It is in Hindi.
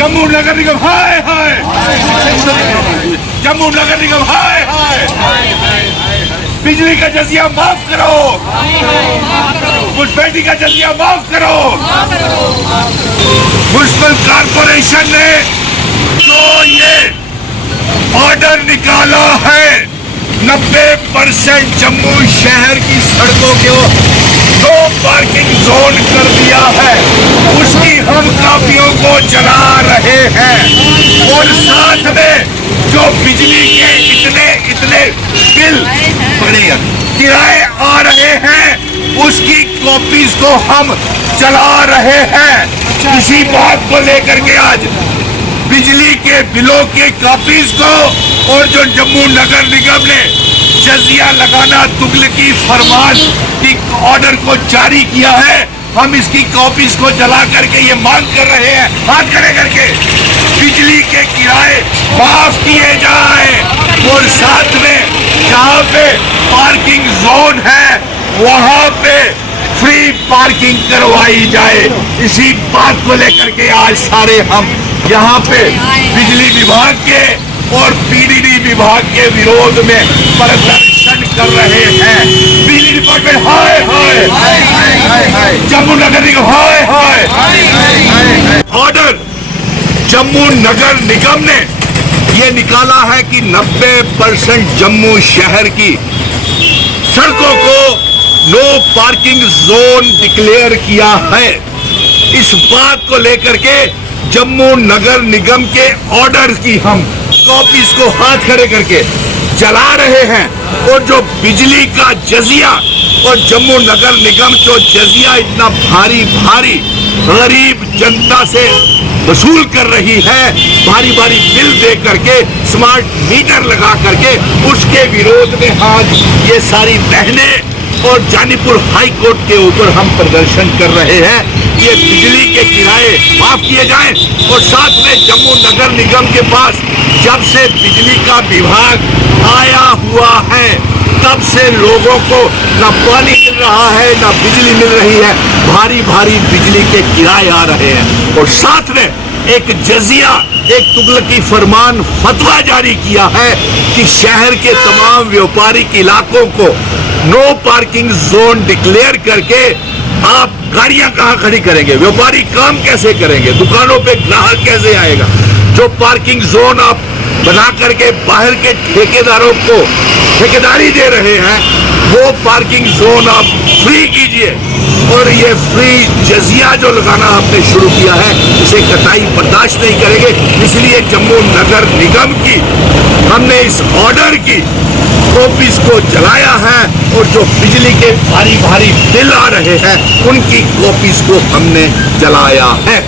जम्मू नगर निगम हाय हाय, जम्मू नगर निगम हाय हाय, बिजली का जजिया माफ करो, मुन्सिपैलिटी का जजिया माफ करो। म्युनिसिपल कॉर्पोरेशन ने जो ये ऑर्डर निकाला है 90% जम्मू शहर की सड़कों को दो पार्किंग जोन कर दिया है, उसकी हम कापियों को जला रहे हैं। और साथ में जो बिजली के इतने बिल किराए आ रहे हैं उसकी कॉपीज को हम जला रहे हैं। इसी बात को लेकर के आज बिजली के बिलों के कॉपीज को और जो जम्मू नगर निगम ने जजिया लगाना तुगलकी फरमान की ऑर्डर को जारी किया है, हम इसकी कॉपीज को जला करके ये मांग कर रहे हैं, हाथ खड़े करके बिजली के किराए माफ किए जाए और साथ में जहाँ पे पार्किंग जोन है वहाँ पे फ्री पार्किंग करवाई जाए। इसी बात को लेकर के आज सारे हम यहाँ पे बिजली विभाग के और पीडीडी विभाग के विरोध में प्रदर्शन कर रहे हैं। बिजली डिपार्टमेंट हाय हाय, जम्मू नगर निगम हाय हाय। ऑर्डर जम्मू नगर निगम ने ये निकाला है कि 90% जम्मू शहर की सड़कों को नो पार्किंग जोन डिक्लेयर किया है। इस बात को लेकर के जम्मू नगर निगम के ऑर्डर की हम कॉपीज को हाथ खड़े करके जला रहे हैं। और जो बिजली का जजिया और जम्मू नगर निगम जो जजिया इतना भारी गरीब जनता से वसूल कर रही है, भारी बिल दे करके स्मार्ट मीटर लगा करके, उसके विरोध में आज ये सारी बहनें और जानीपुर हाई कोर्ट के ऊपर हम प्रदर्शन कर रहे हैं। ये बिजली के किराए माफ किए जाएं और साथ में जम्मू नगर निगम के पास जब से बिजली का विभाग आया हुआ है तब से लोगों को न पानी मिल रहा है न बिजली मिल रही है, भारी बिजली के किराए आ रहे हैं। और साथ में एक जजिया, एक तुगलकी फरमान फतवा जारी किया है कि शहर के तमाम व्यापारिक इलाकों को नो पार्किंग जोन डिक्लेयर करके आप गाड़ियां कहां खड़ी करेंगे, व्यापारी काम कैसे करेंगे, दुकानों पे ग्राहक कैसे आएगा। जो पार्किंग जोन आप बना करके बाहर के ठेकेदारों को ठेकेदारी दे रहे हैं वो पार्किंग जोन आप फ्री कीजिए। और ये फ्री जजिया जो लगाना आपने शुरू किया है इसे कतई बर्दाश्त नहीं करेंगे। इसलिए जम्मू नगर निगम की हमने इस ऑर्डर की कॉपीज को जलाया है और जो बिजली के भारी बिल आ रहे हैं उनकी कॉपीज को हमने जलाया है।